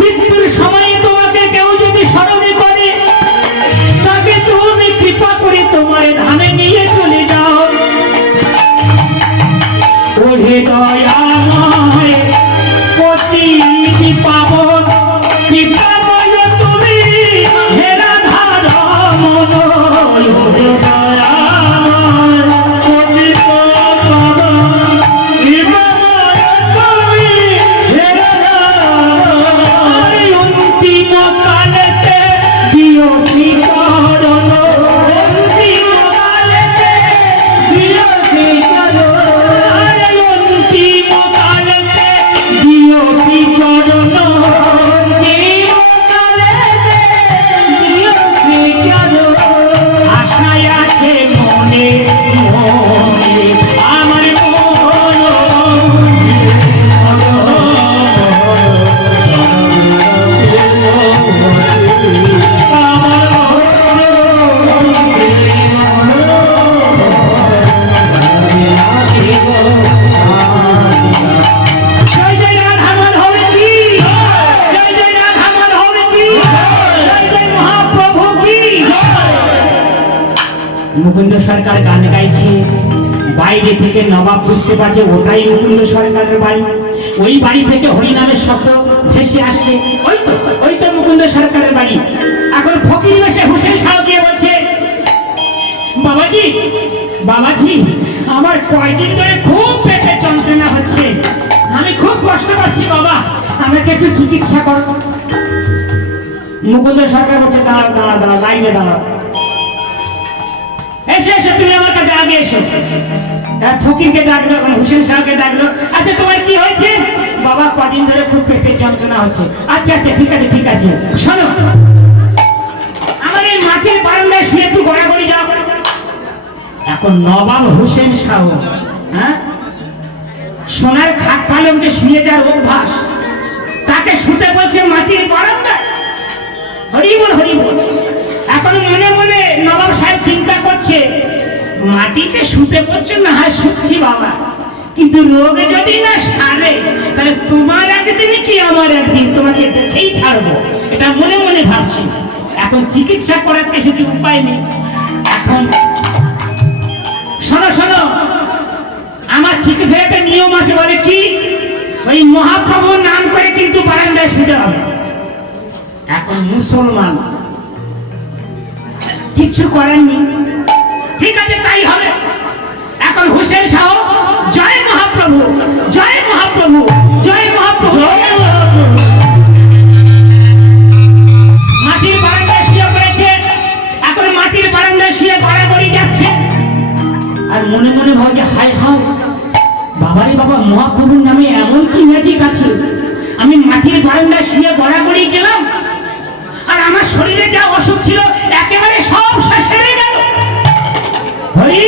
মৃত্যুর সময় তোমাকে কেউ যদি স্মরণ করে তাকে তুমি কৃপা করে তোমার ধামে নিয়ে চলে যাও। ওহে দয়াময় পতি পাবন কৃপাময় তুমি হে রাধা রমণ। ওহে মুকুন্দ সরকার গান গাইছে, বাইরে থেকে নবাব বুঝতে পারছে ওটাই মুকুন্দ সরকারের বাড়ি। ওই বাড়ি থেকে হরিনামের শব্দ ভেসে আসছে, ওই তো মুকুন্দ সরকারের বাড়ি। এখন ফকির বেশে হুসেন শাহ দিয়ে বলছে, বাবাজি বাবাজি আমার কয়দিন ধরে খুব পেটে যন্ত্রণা হচ্ছে, আমি খুব কষ্ট পাচ্ছি বাবা, আমাকে একটু চিকিৎসা করো। মুকুন্দ সরকার বলছে, দাঁড়াও দাঁড়াও দাঁড়াও, লাইনে দাঁড়াও, এসে এসে তুমি আমার কাছে আগে এসো। ফকিরকে ডাকলো, হুসেন শাহকে ডাকলো, আচ্ছা তোমার কি হয়েছে? বাবা কদিন ধরে খুব পেটের যন্ত্রণা হচ্ছে। আচ্ছা আচ্ছা ঠিক আছে ঠিক আছে, শোনো আমার এই মাটির বারান্দায় শুয়ে একটু গড়াগড়ি যাও। এখন নবাব হুসেন শাহ, হ্যাঁ, সোনার খাট পালঙ্কে শুয়ে যাওয়ার অভ্যাস, তাকে শুতে বলছে মাটির বারান্দায়। হরি বল হরি বল। এখন মনে মনে নবাব সাহেব চিন্তা করছে, মাটিতে শুতে পড়ছে না হয় শুচ্ছি বাবা, কিন্তু রোগে যদি না সারে তাহলে তোমার একদিন কি আমার একদিন, তোমাকে দেখেই ছাড়বো, এটা মনে মনে ভাবছি। এখন চিকিৎসা করাতে সেটি উপায় নেই। এখন শোনো শোনো, আমার চিকিৎসার একটা নিয়ম আছে, বলে কি, ওই মহাপ্রভুর নাম করে কিন্তু বারান্দায় শুতে হবে। এখন মুসলমান কিচ্ছু করেননি, ঠিক আছে তাই হবে। এখন হুসেন শাহ জয় মহাপ্রভু জয় মহাপ্রভু জয় মহাপ্রভু, মাটির বারান্দায় শুয়ে পড়েছে। এখন মাটির বারান্দায় শুয়ে গড়াগড়ি যাচ্ছে, আর মনে মনে ভাবছে, হায় হায় বাবারে বাবা, মহাপ্রভুর নামে এমন কি ম্যাজিক আছে, আমি মাটির বারান্দায় শুয়ে গড়াগড়ি গেলাম আর আমার শরীরে যা অসুখ ছিল একেবারে সব শেষ হয়ে গেল। হরি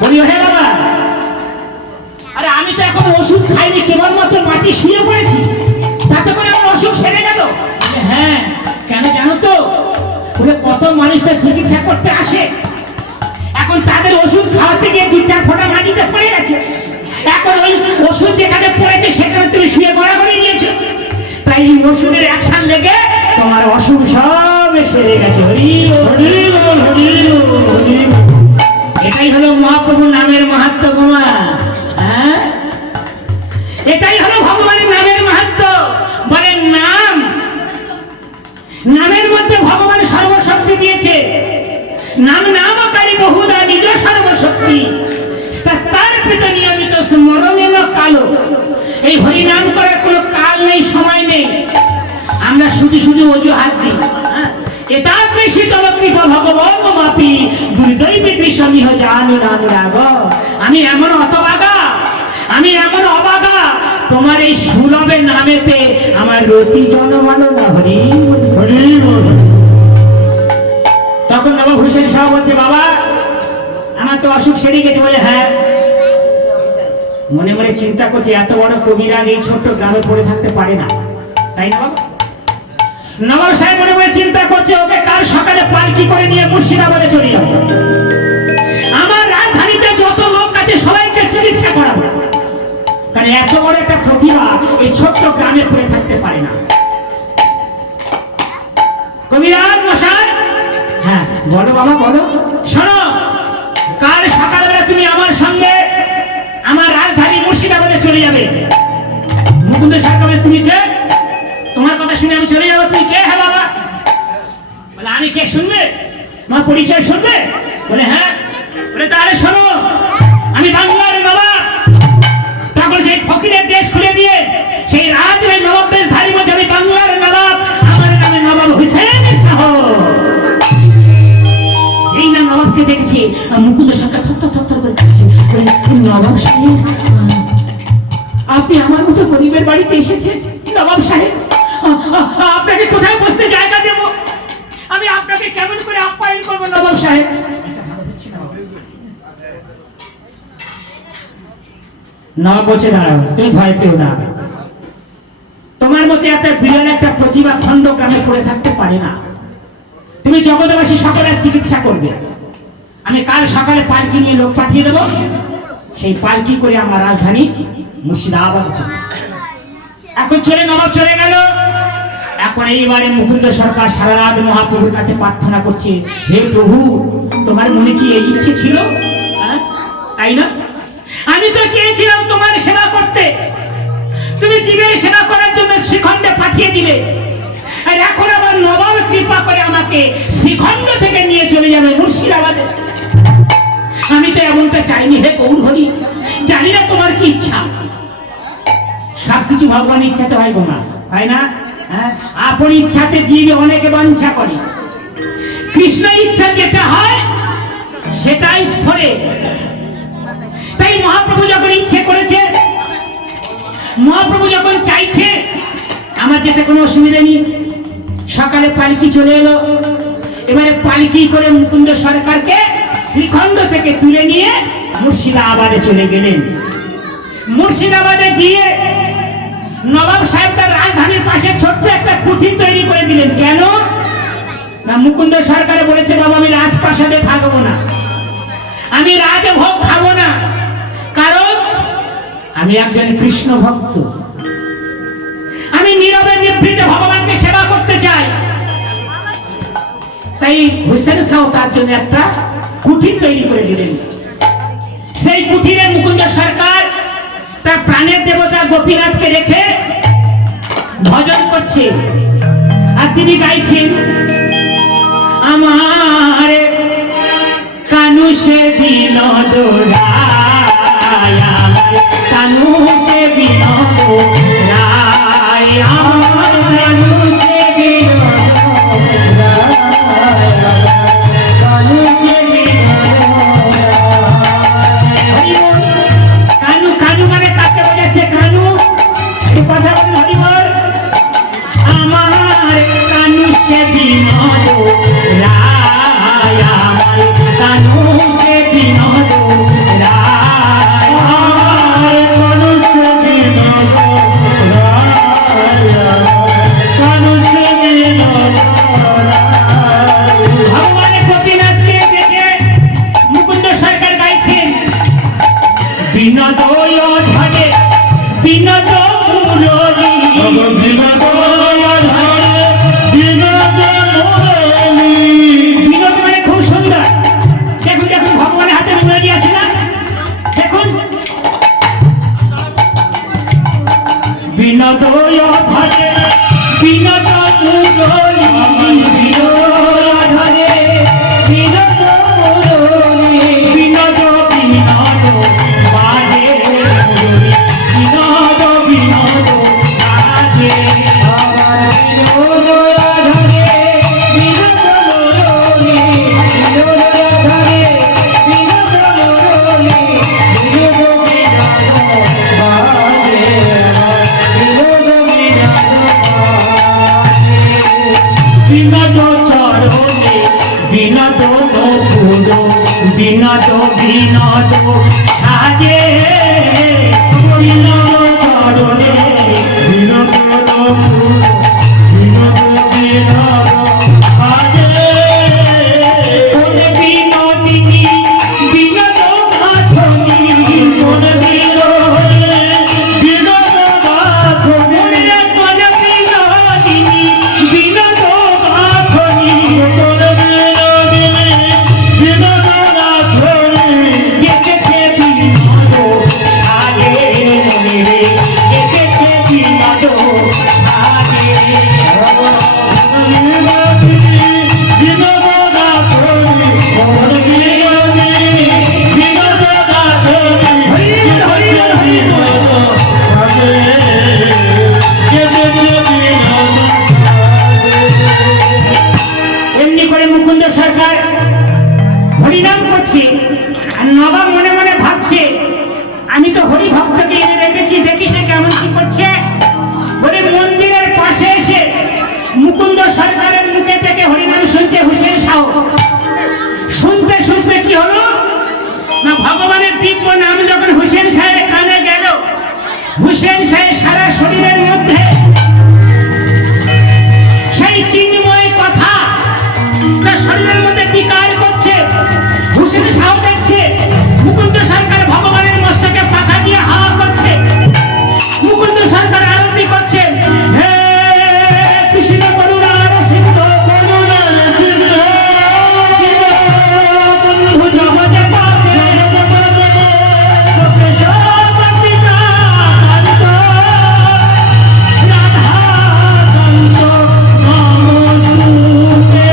বলি, হে বাবা, আরে আমি তো এখন ওষুধ খাইনি, কেবলমাত্র মাটি শুয়ে পড়েছি, তাতে করে আমার অসুখ সেরে গেল। হ্যাঁ কেন জানো তো, ওরা কত মানুষটা চিকিৎসা করতে আসে, এখন তাদের ওষুধ খাওয়াতে গিয়ে 2-4 ফোঁটা মাটিতে পড়ে গেছে, এখন ওই ওষুধ যেখানে পড়েছে সেখানে তুমি শুয়ে গড়াগড়ি দিয়েছো, তাই এই ওষুধের অ্যাকশন লেগে তোমার অসুখ সব সেরে গেছে। হরি হরি হরি হরি, এটাই হলো মহাপ্রভুর নামের মাহাত্ম্য গোমা। হ্যাঁ, এটাই হলো ভগবানের নামের মাহাত্ম্য। বলেন নাম, নামের মধ্যে ভগবান সর্বশক্তি দিয়েছে। নাম নামকারী বহুদা নিজ সর্বশক্তি, তার পিতা নিয়মিত স্মরণের কালো। এই হরি নাম করার কোনো কাল নেই, সময় নেই, আমরা শুধু শুধু অজুহাত দিই। এটা শীতল কৃপা ভগবান মাপি দুর্দৈবী কৃষ্ণিহ জানু নানুরাগ। আমি এমন হতভাগা, আমি এমন অবাগা, তোমার এই সুলভের নামেতে আমার রতি জনমানো না। হরি হরি বল। তখন নবাব হোসেন শাহ বলছে, বাবা আমার তো অসুখ সেরে গেছে। বলে হ্যাঁ। মনে মনে চিন্তা করছে, এত বড় কবিরাজ এই ছোট্ট গ্রামে পড়ে থাকতে পারে না, তাই না বাবা? নবাব সাহেব মনে মনে চিন্তা করছে, ওকে কাল সকালে পালকি করে নিয়ে মুর্শিদাবাদে চলে যাবো। আমার রাজধানীতে যত লোক আছে সবাইকে চিকিৎসা করাবো, কারণ এত বড় একটা প্রতিভা এই ছোট্ট গ্রামে পড়ে থাকতে পারে না। কবিরাজ মশাই, হ্যাঁ বলো বাবা বলো। শোনো, কাল সকালবেলা তুমি আমার সঙ্গে আমার রাজধানী মুর্শিদাবাদে চলে যাবে। মুকুন্দ সরকার, তুমি কে? তোমার কথা শুনে আমি চলে যাবো। তুমি কে? হ্যাঁ বাবা। বলে আমি কে শুনবে? আমার পরিচয় শুনবে? বলে হ্যাঁ। বলে তাহলে শোনো, আমি বাংলার নবাব। তখন সেই ফকিরের দেশ খুলে দিয়ে সেই রাজের নবাব বেশ ধারী বলছে, আমি বাংলার নবাব, আমার নামে নবাব হুসেন শাহ। যেই না নবাবকে দেখেছি, মুকুন্দ সরকার থর করে কাঁপছে। নবাব সাহেব, আপনি আমার মতো গরিবের বাড়িতে এসেছেন। নবাব সাহেব, আপনাকে কোথায় বসতে জায়গা দেব? আমি আপনাকে কেমন করে আপ্যায়ন করবো নবাব সাহেব? নবাব বলছে, দাঁড়াও, তুমি ভয় পেও না। তোমার মতে এত বিরল একটা প্রতিভা খণ্ড গ্রামে পড়ে থাকতে পারে না। তুমি জগৎবাসী সকলের চিকিৎসা করবে। আমি কাল সকালে পালকি নিয়ে লোক পাঠিয়ে দেবো, সেই পালকি করে আমার রাজধানী মুর্শিদাবাদ চলে। এখন চলে নবাব চলে গেল। এখন এইবারে মুকুন্দ সরকার সারা রাত মহাপ্রভুর কাছে প্রার্থনা করছে, হে প্রভু, তোমার মনে কি এই ইচ্ছে ছিল? তাই না? আমি তো চেয়েছিলাম তোমার সেবা করতে, তুমি জীবের সেবা করার জন্য শ্রীখণ্ডে পাঠিয়ে দিলে, আর এখন আবার নবাব কৃপা করে আমাকে শ্রীখণ্ড থেকে নিয়ে চলে যাবে মুর্শিদাবাদে। আমি তো এমনটা চাইনি হে গৌর হরি, জানি না তোমার কি ইচ্ছা। সবকিছু ভগবানের ইচ্ছাতে হয় গো মা, তাই না? আপন ইচ্ছাতে জীব অনেকে বাঞ্ছা করে, কৃষ্ণ ইচ্ছা যেটা হয় সেটাই স্ফোরে। তাই মহাপ্রভু যখন ইচ্ছে করেছে, মহাপ্রভু যখন চাইছে, আমার যেতে কোনো অসুবিধা নেই। সকালে পালকি চলে এলো। এবারে পালকি করে মুকুন্দ সরকারকে শ্রীখণ্ড থেকে তুলে নিয়ে মুর্শিদাবাদে চলে গেলেন। মুর্শিদাবাদে গিয়ে নবাব সাহেব তার রাজধানীর পাশে ছোট্ট একটা কুঠির তৈরি করে দিলেন। কেন না, মুকুন্দ সরকার বলেছে, বাবা আমি রাজপ্রাসাদে থাকবো না, আমি রাজভোগ খাবো না, কারণ আমি একজন কৃষ্ণ ভক্ত। আমি নীরবে নিভৃতে ভগবানকে সেবা করতে চাই। তাই হুসেন শাহ তার জন্য একটা কুঠির তৈরি করে দিলেন। সেই কুঠিরে মুকুন্দ সরকার তার প্রাণের দেবতা গোপীনাথকে রেখে ভজন করছে, আর তিনি গাইছেন, আমার কানু সে বিনোদ রায়, আমার কানু সে বিনোদ রায়, আমার কানু সে বিনোদ রায়, কানু সে বিনোদ রায়। কানু, কানু মানে কাকে বোঝাচ্ছে? কানু কথা বলুন, হরি বল। আমার কানু সে বিনোদ রায়, আমার কানু সে বিনোদ রায়, আমার কানু সে বিনোদ রায়, কানু সে বিনোদ রায়। ভগবান গোপীনাথকে দেখে মুকুন্দ সরকার গাইছেন, বিনোদ ধরে বিনোদ মুরলী, বিনোদ মানে খুব সুন্দর। দেখুন দেখুন, ভগবানের হাতে মুরলী আছে না, দেখুন। বিনোদ ধরে বিনোদ মুরলী, বিনোদ ধরে বিনোদ মুরলী, বিনোদ বিনোদ বাজে মুরলী, বিনোদ বিনোদ বিনোদ সাজে বিনোদ চরণে বিনোদ বিনোদ বিনোদ আগে কোন বিনোদিনী বিনোদ গাথনি কোন বিনোদে বিনোদ গাথনি কোন বিনোদিনী বিনোদ গাথনি কোন বিনোদিনী বিনোদ গাথনি এসেছে বিনোদ সাজে রে এসেছে বিনোদ সাজে বিনোদিনী বিনোদ গাথনি কোন বিনোদিনী বিনোদ গাথনি বিনোদ সাজে কেঁদেছে বিনোদ সাজে এমনি করে মুকুন্দ সরকার হরিনাম করছে আর নবাব মনে মনে ভাবছে আমি তো হরি ভক্তকে এনে রেখেছি, দেখি সে কেমন কি করছে। বলে মন্দিরের পাশে এসে মুকুন্দ সরকারের মুখে থেকে হরিনাম শুনছে হুসেন শাহ। শুনতে শুনতে কি হলো না, ভগবানের দিব্য নাম যখন হুসেন শাহের কানে গেল, হুসেন শাহের সারা শরীরের মধ্যে সেই চিন্ময় কথা তার শরীরের মধ্যে বিকার করছে। হুসেন শাহ দেখছে মুকুন্দ সরকার ভগবানের মস্তকে পাখা দিয়ে হাওয়া করছে, মুকুন্দ সরকার আরতি করছে, হে কৃষ্ণ করুণার সিন্ধু করুণার সিন্ধু বন্ধু জগতে পাবে গোপেশপতিকা কান্ত রাধা কান্ত নমস্তুতে।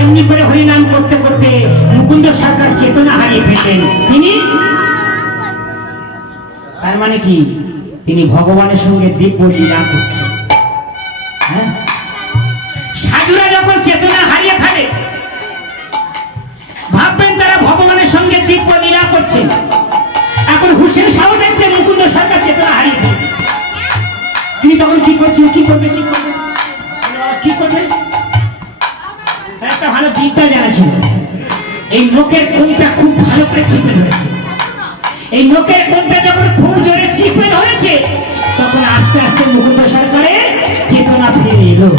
এমনি করে হরিনাম করতে করতে মুকুন্দ সরকার চেতনা হারিয়ে ফেললেন। তিনি তার মানে কি, তিনি ভগবানের সঙ্গে দিব্য লীলা করছেন। হ্যাঁ? সাধুরা যখন চেতনা হারিয়ে ফেলে ভাববেন তারা ভগবানের সঙ্গে দিব্য লীলা করছেন। এখন হুসেন শাহ দেখছে মুকুন্দ সরকার চেতনা হারিয়ে ফেলে, তিনি তখন কি করছেন, কি করবে কি করবে কি করবে? একটা ভালো বিদ্যা জানা ছিল, এই নোকের কোনটা খুব ভালো করে চিপে ধরেছে। এই নোকের কোনটা যখন খুব জোরে চিপে ধরেছে তখন আস্তে আস্তে মুকুন্দ সরকারের চেতনা ফিরে এলো।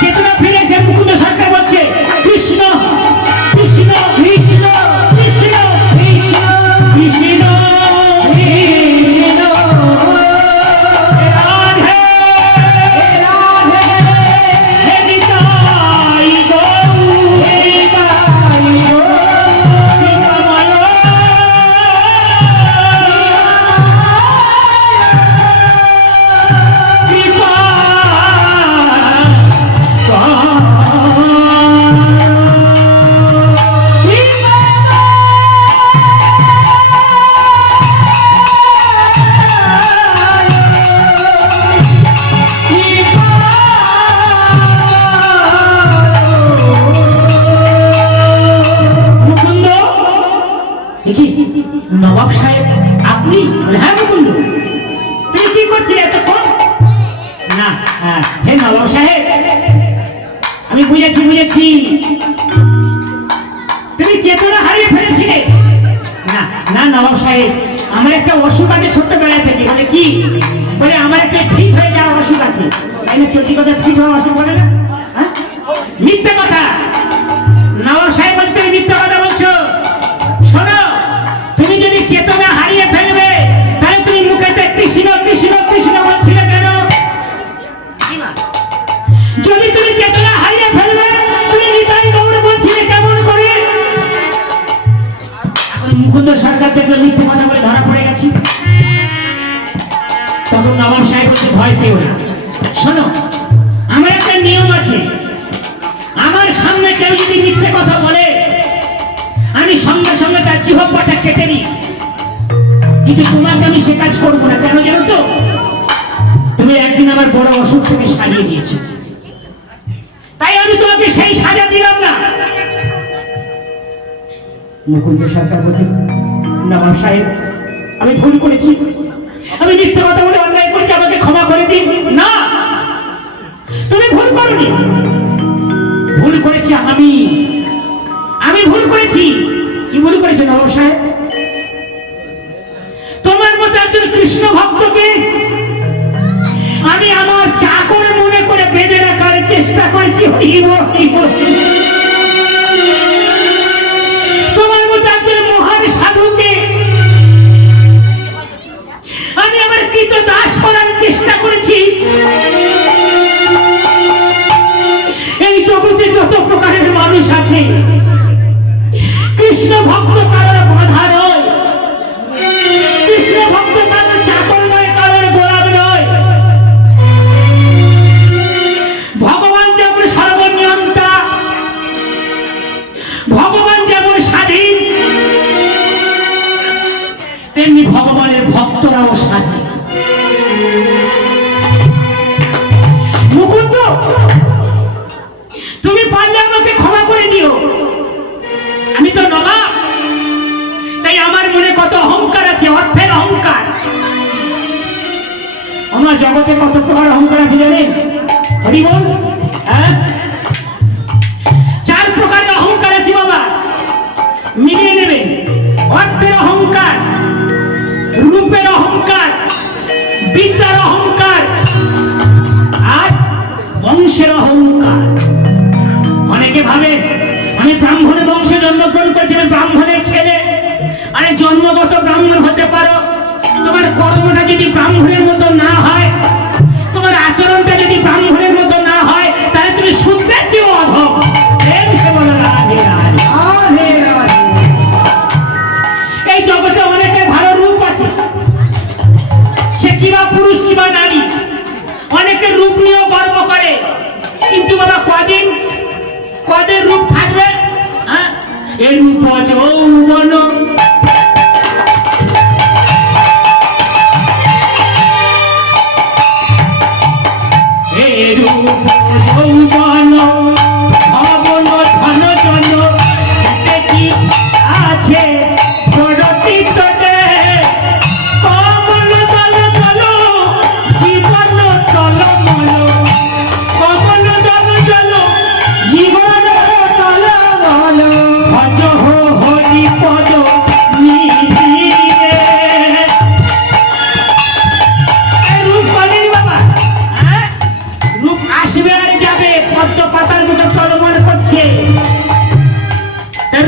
চেতনা ফিরে এসে মুকুন্দ সরকার বলছে কৃষ্ণ কৃষ্ণ কৃষ্ণ কৃষ্ণ কৃষ্ণ কৃষ্ণ কৃষ্ণ রাধে রাধে হে নিতাই গৌর হে নিতাই গৌর নিতাই কৃপা মুকুন্দ দেখি নবাব সাহেব আপনি? হ্যাঁ মুকুন্দ, তুমি কি করছিলে এতক্ষণ? না হে নবাব সাহেব, আমি বুঝেছি বুঝেছি, তুমি চেতনা হারিয়ে ফেলেছিলে। না না নবাব সাহেব, আমার একটা অসুখ আছে ছোট্টবেলা থেকে। বলে কি? বলে আমার একটা ঠিক হয়ে যাওয়া অসুখ আছে। তাই না? চলতি কথা ঠিক হওয়া অসুখ বলে না? হ্যাঁ? মিথ্যে কথা। নবাব সাহেব বলছে তুমি মিথ্যে কথা বলছো। শোনো, তুমি যদি চেতনা হারিয়ে ফেলবে তাহলে তুমি মুখেতে কৃষ্ণ কৃষ্ণ কৃষ্ণ বলছিলে কেন? যদি তুমি চেতনা হারিয়ে ফেলবে তুমি নিতাই গৌর বলছিলে কেমন করে? এখন মুকুন্দ সরকার দেখলো মিথ্যে কথা বলে ধরা পড়ে গেছি। তখন নবাব সাহেব বলছে ভয় পেও না। শোনো, আমার একটা নিয়ম আছে, আমার সামনে কেউ যদি মিথ্যে কথা বলে আমি সঙ্গে সঙ্গে তার জিহ্বাটা কেটে নিই। কিন্তু তোমাকে আমি সে কাজ করবো না। কেন জানো তো? তুমি একদিন আমার বড় অসুখ থেকে সারিয়ে দিয়েছো, তাই আমি তোমাকে সেই সাজা দিলাম না। মুকুন্দ সরকার বলছে, নবাব সাহেব আমি ভুল করেছি, আমি মিথ্যে কথা বলে অন্যায় করেছি, আমাকে ক্ষমা করে দিন। না, তুমি ভুল করনি, ভুল করেছি আমি ভুল করেছি। কি ভুল করেছে নবাব সাহেব? তোমার মতো একজন কৃষ্ণ ভক্তকে আমি আমার চাকর মনে করে বেঁধে রাখার চেষ্টা করেছি। তোমার মতো একজন মহান সাধুকে আমি আমার কৃত দাস করার চেষ্টা করেছি। এই জগতে যত প্রকারের মানুষ আছে, কৃষ্ণ ভক্ত কারোর বাধা নয়, কৃষ্ণ ভক্ত কারোর চাকর নয়, কারোর গোলাম নয়। ভগবান যেমন সর্বনিয়ন্তা, ভগবান যেমন স্বাধীন, তেমনি ভগবানের ভক্তরাও স্বাধীন। মুকুন্দ, তুমি পারলে আমাকে ক্ষমা করে দিও। আমি তো নবাব, তাই আমার মনে কত অহংকার আছে, অর্থের অহংকার। আমার জগতে কত প্রকার অহংকার আছে জানেন? হরি বল। হ্যাঁ, 4 প্রকারের অহংকার আছে বাবা, মিলিয়ে নেবেন। অর্থের অহংকার, রূপের অহংকার, বিদ্যার অহংকার, আর বংশের অহংকার। অনেকে ভাবে আমি ব্রাহ্মণের বংশে জন্মগ্রহণ করেছি, আমি ব্রাহ্মণের ছেলে। আরে জন্মগত ব্রাহ্মণ হতে পারো, তোমার কর্মটা যদি ব্রাহ্মণের মতো না হয়, তোমার আচরণটা যদি ব্রাহ্মণের মতো না হয়, তাহলে তুমি শুনতে চেয়েও অধম। সে বলো রাধে রাধে, রাধে রাধে। এই জগতে অনেকের ভালো রূপ আছে, সে কিবা পুরুষ কিবা নারী, অনেকের রূপ নিয়েও গর্ব করে। কিন্তু বাবা কদের রূপ থাকবে? হ্যাঁ, এই রূপ যৌবন, এই রূপ যৌবন, ভবন ধন জন, দেখি আছে প্রগতি তোদের। কমল দল দল জীবন টলমল, কমল দল দল জীবন টলমল, ভজ হরি পদ নিধিরে। রূপ বলেন বাবা, হ্যাঁ, রূপ আসবে আর যাবে, পদ্ম পাতার মতো টলমল করছে।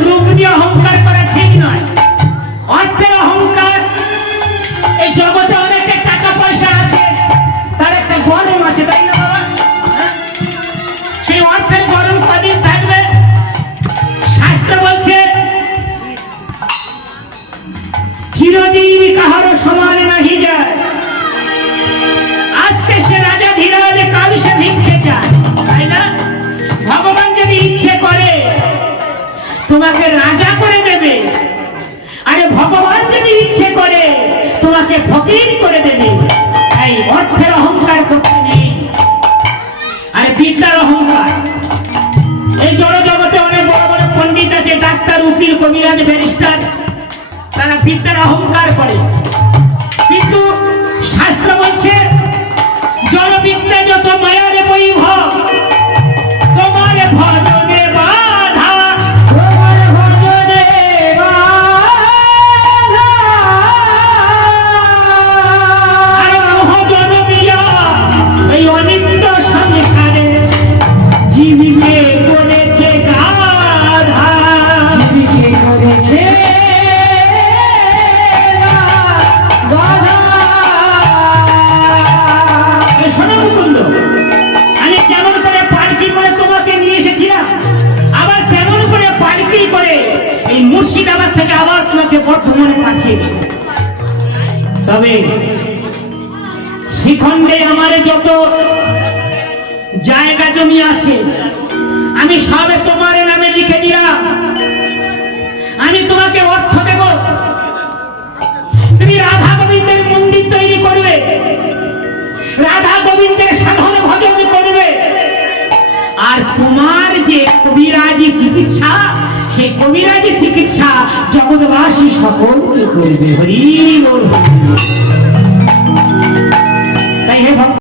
রূপ নিয়ে অহংকার করা ঠিক নয়। অর্থের অহংকার, এই জগতে অনেকের টাকা পয়সা আছে, তার একটা গরম আছে, তাই না বাবা? সেই অর্থের গরম কদিন থাকবে? শাস্ত্র বলছে চিরদিন কাহারও সমান নাহি যায়। আজকে সে রাজা ধীরাজ, কাল সে ভিক্ষে চায়, তাই না? ভগবান যদি ইচ্ছে করে তোমাকে রাজা করে দেবে, আরে ভগবান যদি ইচ্ছে করে তোমাকে ফকির করে দেবে। এই অর্থের অহংকার করতে নেই। আরে বিদ্যার অহংকার, এই জড় জগতে অনেক বড় বড় পণ্ডিত আছে, ডাক্তার, উকিল, কবিরাজ, ব্যারিস্টার, তারা বিদ্যার অহংকার করে। কিন্তু শাস্ত্র বলছে জড় বিদ্যা যত মায়ার বৈভব, তোমার ভজনে বাধা, তোমার ভজনে বাধা। আর মহাজন মিয়া এই অনিত্য সংসারে জীবিকে করেছে গাধা, জীবিকে করেছে গাধা। শোনো মুকুন্দ, আমি যেমন করে পালকি করে তোমাকে নিয়ে এসেছিলাম, আবার তেমন করে পালকি করে এই মুর্শিদাবাদ থেকে আবার তোমাকে বর্ধমানে পাঠিয়ে দেব। তবে শিখণ্ডে আমার যত জায়গা জমি আছে, আমি সবে তোমার নামে লিখে দিলাম। আমি তোমাকে অর্থ দেব, তুমি রাধা গোবিন্দের মন্দির তৈরি করবে, রাধা গোবিন্দের সাধন ভজন করবে। আর তোমার যে কবিরাজি চিকিৎসা, সেই কবিরাজি চিকিৎসা জগৎবাসী সকলকে করবে। হরি বল। তাই হে ভক্ত